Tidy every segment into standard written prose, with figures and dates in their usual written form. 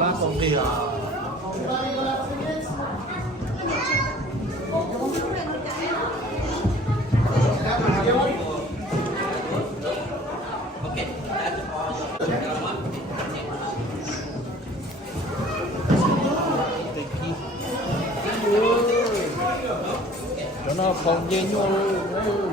拉工地啊。Nó còn dây nhau luôn.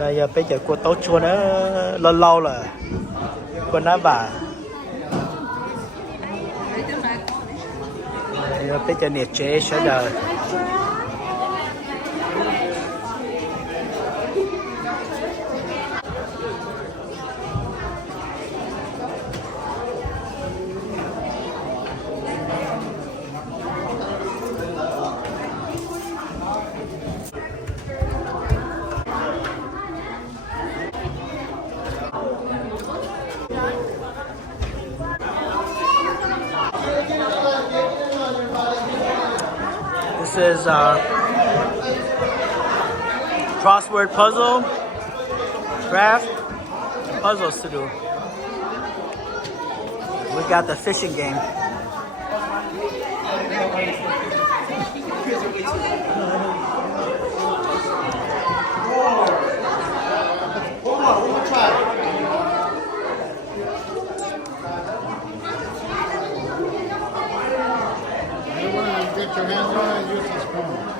Nên giờ bây giờ cô tốt chua nó lâu lâu là cô nói bà giờ bây giờ nhiệt chế sẽ đời This is crossword puzzle, craft, puzzles to do. We got the fishing game. Get your hands on it and use the spoon.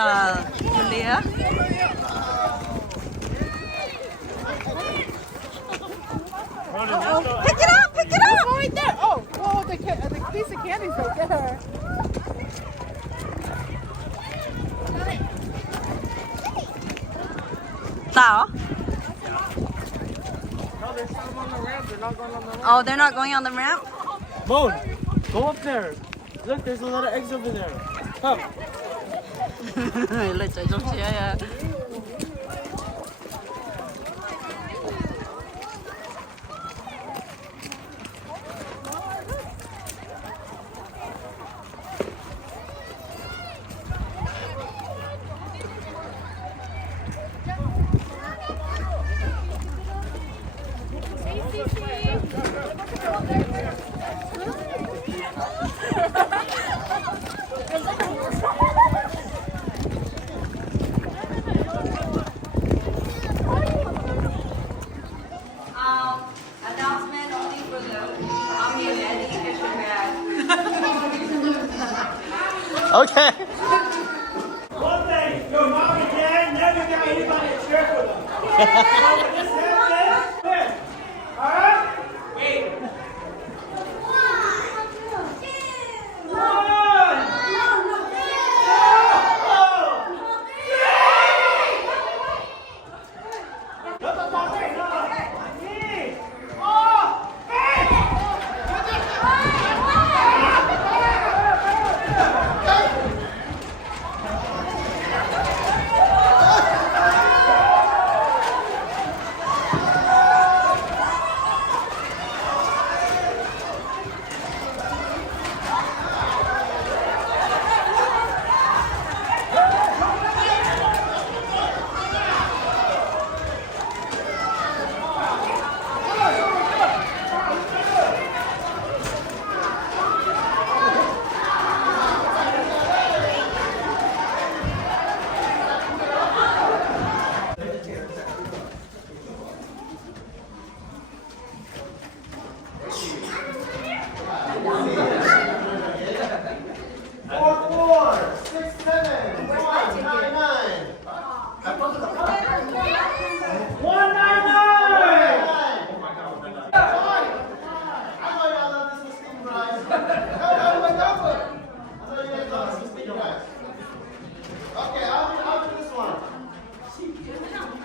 Julia. Oh, Pick it up! Pick it up! right there. Oh, whoa, the piece of candy's right there. Sao? No, there's some on the ramp. They're not going on the ramp. Oh, they're not going on the ramp? Moan, go up there. Look, there's a lot of eggs over there. Come. 你最中意啊！ Announcement only for the mommy and daddy get your bag. Okay. One thing, your mom and dad never got anybody to share with them. Alright? Wait.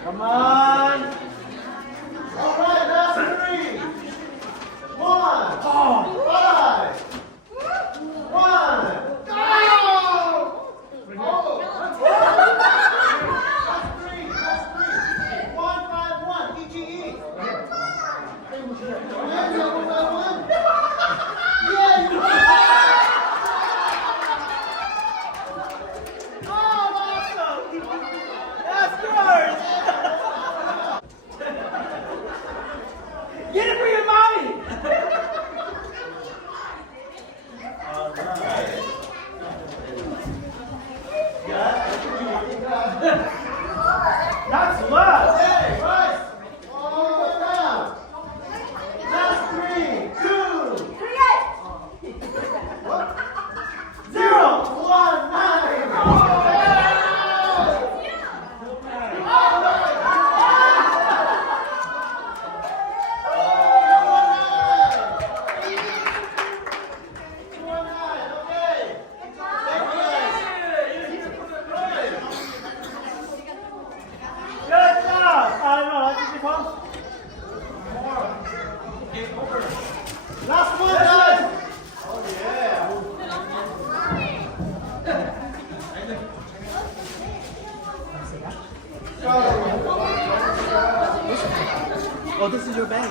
Come on. All right, last 3. 1. Oh. 5. 1. Get it for your mommy! That's love! Hey, right! All the way down! Last 3, 2, 0, 1, 9! Last one, guys! Oh, yeah! Oh, this is your bag.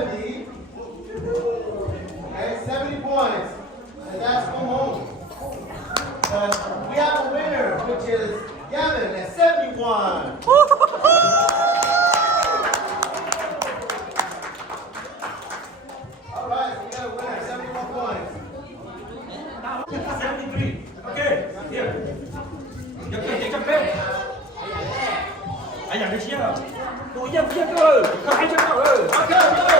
70. Okay, 70 points. And that's Hmong. We have a winner, which is Gavin at 71. All right, so we got a winner, 71 points. 73. Okay, here. Giật lên chạy trong bên. Anh làm được chưa? Tụi dân chưa cơ. Không ai chưa cơ. Ok, ok.